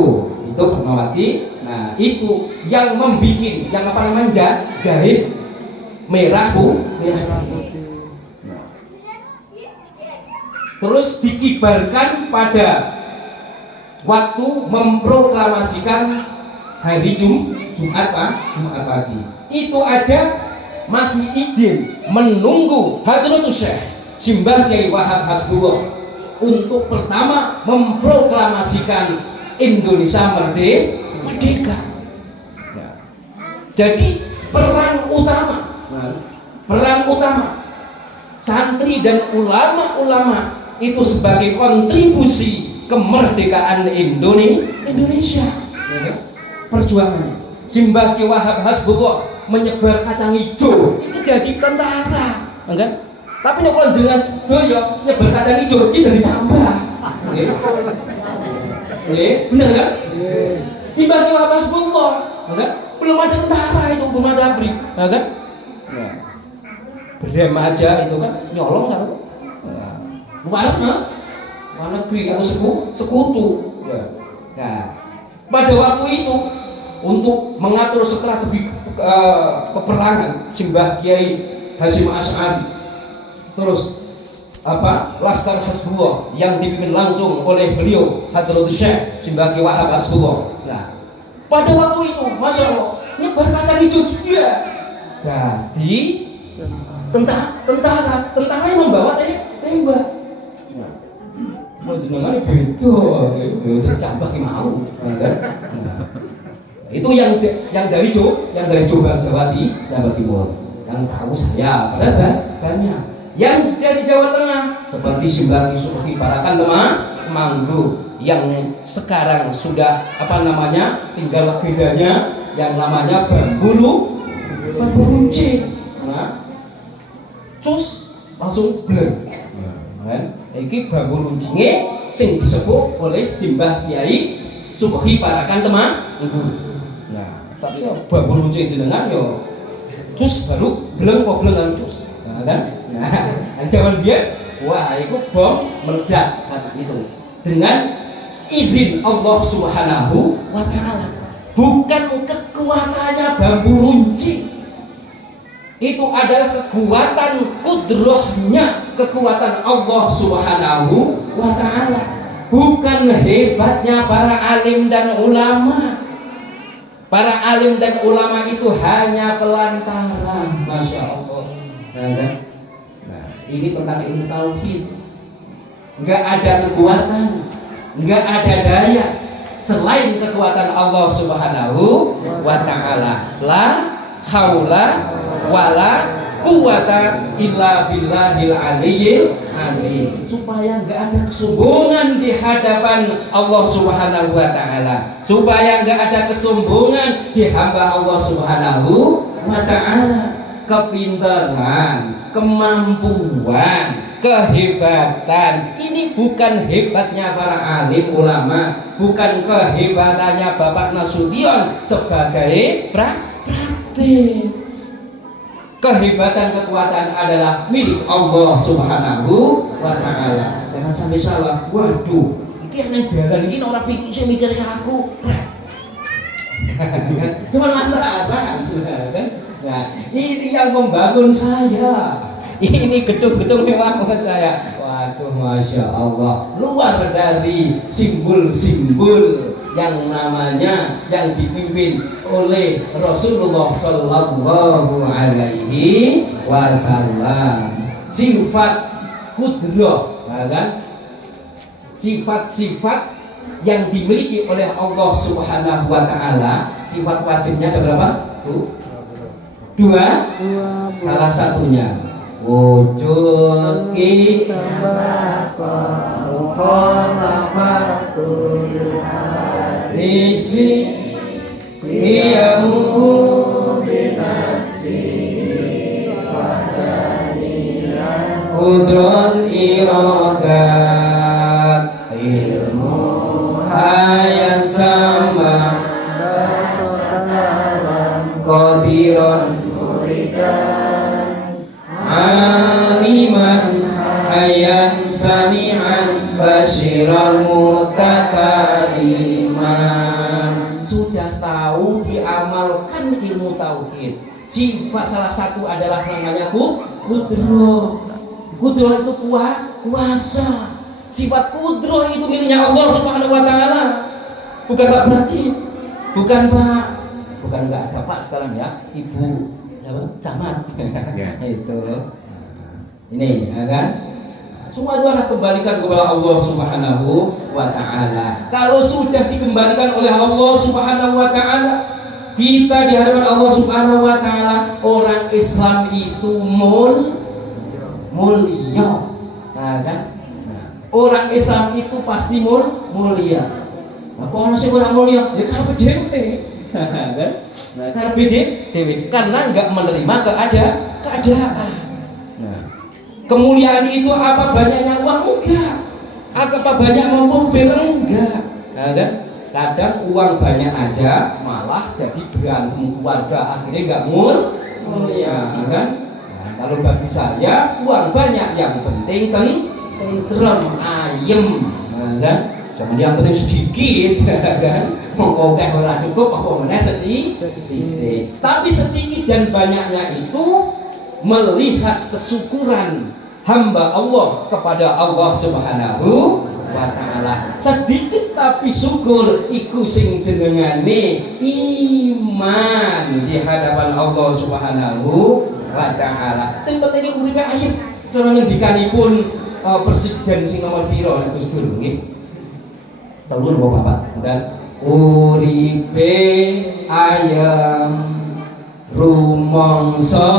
itu Fatmawati. Nah, itu yang membikin, yang apa namanya, jahit merah putih. Terus dikibarkan pada waktu memproklamasikan hari Jumat pagi. Itu aja masih izin menunggu Hadratus Syekh Simbah Kiai Wahab Hasbullah untuk pertama memproklamasikan Indonesia merdeka. Jadi peran utama santri dan ulama-ulama itu sebagai kontribusi kemerdekaan Indonesia. Perjuangannya Simbah Kiai Wahab Hasbullah menyebar kacang hijau itu jadi tentara, kan? Tapi nek kalau jenengan sedoyo nyebar kacang hijau itu dari cambah. Bener kan? Simbah Kiai Wahab Hasbullah, kan? Belum ada tentara itu, belum ada ABRI, kan? Berem aja itu kan nyolong kan? Luar negeri atau sekutu. Nah, pada waktu itu untuk mengatur strategi peperangan Simbah Kiai Hasyim Asy'ari, terus Laskar Hizbullah yang dipimpin langsung oleh beliau Hadratus Syekh Simbah Kiai Wahab Hasbullah. Nah, pada waktu itu, masya Allah, nyebar kacang hijau juga. Jadi tentara yang membawa tembak. Mau jenengan beda, terus cambah ki mau. Itu yang dari Jawa Timur. Yang tahu saya, padahal banyak. Yang dari Jawa Tengah seperti Simbah Ki Subhi Parakan Temanggung yang sekarang sudah tinggal bedanya yang namanya bambu runcing. Nah, cus langsung bleng. Kan? Iki bambu runcinge sing disebut oleh Simbah Kiai Subhi Parakan Temanggung. Nah, tapi bambu runcing jenengan yo cus baru bleng kok bleng cus. Nah, kan? Nah, zaman biyen wah itu bom meledak itu. dengan izin Allah Subhanahu wa ta'ala. Bukan kekuatannya bambu runcing. Itu adalah kekuatan kudrohnya, kekuatan Allah Subhanahu wa ta'ala. Bukan hebatnya para alim dan ulama. Para alim dan ulama itu hanya pelantaran. Masya Allah. Nah, ini tentang ilmu tauhid. Nggak ada kekuatan, nggak ada daya selain kekuatan Allah Subhanahu wa ta'ala. La haula wala quwata illa billahil aliyyil azim. Supaya nggak ada kesombongan di hadapan Allah Subhanahu wa ta'ala, supaya nggak ada kesombongan di hamba Allah Subhanahu wa ta'ala. Kepintaran, kemampuan, kehebatan ini bukan hebatnya para alim ulama, bukan kehebatannya Bapak Nasution sebagai praktik. Kehebatan kekuatan adalah milik Allah Subhanahu wa ta'ala. Jangan sampai salah. Waduh, ini yang jalan ini orang pikir saya mikir aku. Cuma lantaran. Nah, ini yang membangun saya. Ini gedung-gedung mewah buat saya. Waduh, masya Allah, luar dari simbol-simbol yang namanya yang dipimpin oleh Rasulullah Sallallahu Alaihi Wasallam. Sifat kudrah, kan? Sifat-sifat yang dimiliki oleh Allah Subhanahu Wa Taala. Sifat wajibnya ada berapa? Dua. Salah satunya wujud kita isi qiyamuhu binafsi wadaniya qudrat iradat ilmu hayat sama qadiran muridan aliman ayan sami'an basyiran mutakaliman. Sudah tahu diamalkan ilmu tauhid. Sifat salah satu adalah namanya kudroh. Kudroh itu kuasa. Sifat kudroh itu miliknya Allah Subhanahu wa ta'ala. Bukan Pak berarti. Bukan Pak. Bukan enggak ada Pak sekarang ya. Ibu camat. Ya. Itu. Ini ya kan? Semua itu adalah kembalikan kepada Allah Subhanahu wa ta'ala. Kalau sudah dikembalikan oleh Allah Subhanahu wa ta'ala, kita di hadapan Allah Subhanahu wa ta'ala, orang Islam itu mulia. Nah, kan? Orang Islam itu pasti mulia. Nah, kok orang orang mulia? Ya karena dewe. Kan? Nah, karena dewe karena enggak menerima keadaan. Nah, kemuliaan itu apa banyaknya uang? Enggak. Apa banyaknya mobil? Enggak. Nah, kan? Kadang uang banyak aja malah jadi berantem keluarga, akhirnya enggak mulia, kan? Nah, kalau bagi saya uang banyak yang penting tentrem, ayem, nah, kan? Cuman yang penting sedikit, kan? Mengokeh ora cukup, apa meneh sedikit. Tapi sedikit dan banyaknya itu melihat kesyukuran hamba Allah kepada Allah Subhanahu wa ta'ala. Sedikit tapi syukur iku sing jenengane iman di hadapan Allah Subhanahu wa ta'ala. Sing penting uripe ayem. Cara ngendikanipun presiden sing nomor piro nek Gus Dur nggih. Telur bapak bapak dan uripe ayam rumangsa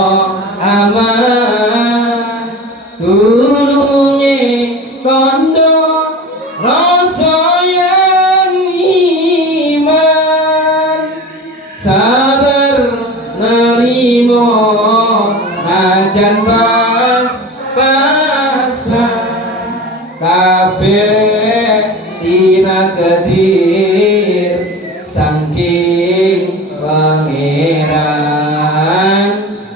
aman tulunge kondo rasa yang iman sabar nerimo najan pasrah kabeh tina kedir saking pangeran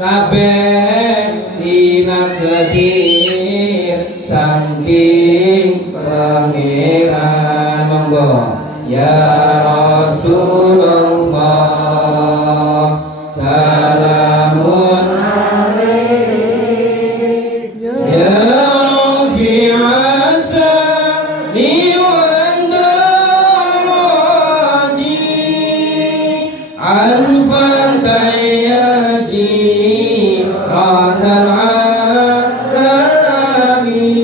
kabeh tina kedir saking pangeran pangeran monggo ya Rasulullah salamun ya fi'asa liwandaraji anfan kayaji ranal alami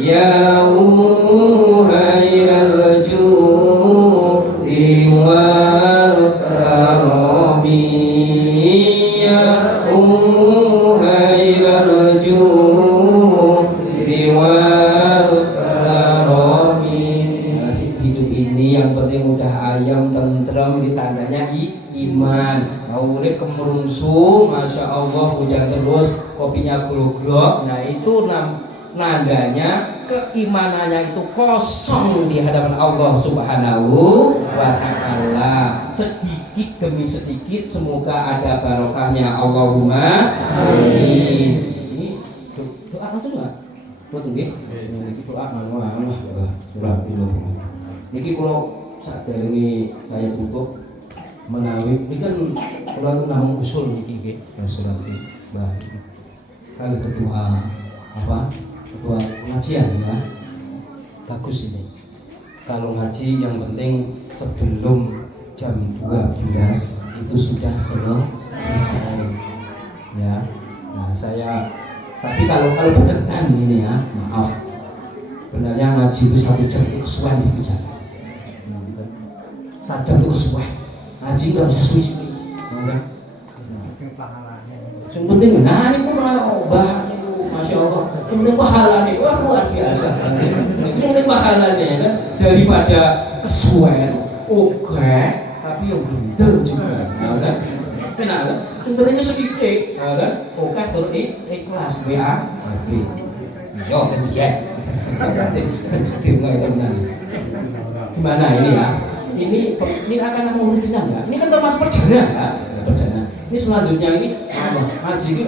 ya uhairal judi wal karami ya uhairal judi wal karami. Nasib hidup ini yang penting udah ayam tentrem, ditandanya iman. Mau urip kemerungsung, masya Allah, hujan terus, kopinya grogrok. Nah itu nandanya keimanannya itu kosong di hadapan Allah Subhanahu wa Ta'ala. Sedikit demi sedikit, semoga ada barokahnya. Allahumma amin. Ini doa itu enggak? Betul nggih? Niki doa Allah surah Al-Baqarah. Niki kalau sadar ini saya tutup menawi ini kan kalau namung usul niki nggih surah Al-Baqarah. Kalau ketua apa? Ketua pengajian ya. Bagus ini. Kalau ngaji yang penting sebelum jam 12 itu sudah selesai. Ya. Nah, saya tapi kalau berkenan ini ya, maaf. Sebenarnya ngaji itu 1 jam itu kesuwen bicara. 1 jam itu kesuwen. Ngaji enggak bisa suwi-suwi. Yang penting nah ini bahannya itu masya Allah. Yang penting pahalanya wah luar biasa. Yang penting pahalanya kan daripada kesuwen, oke, tapi yang gendel juga, kan? Kenapa? Yang pentingnya sedikit, kan? Oke terus ikhlas WA, tapi yo kan dia. Gimana ini ya? Ini akan aku urutinya enggak? Ini kan termasuk perdana, enggak? Perdana. Ini selanjutnya ini ngaji ini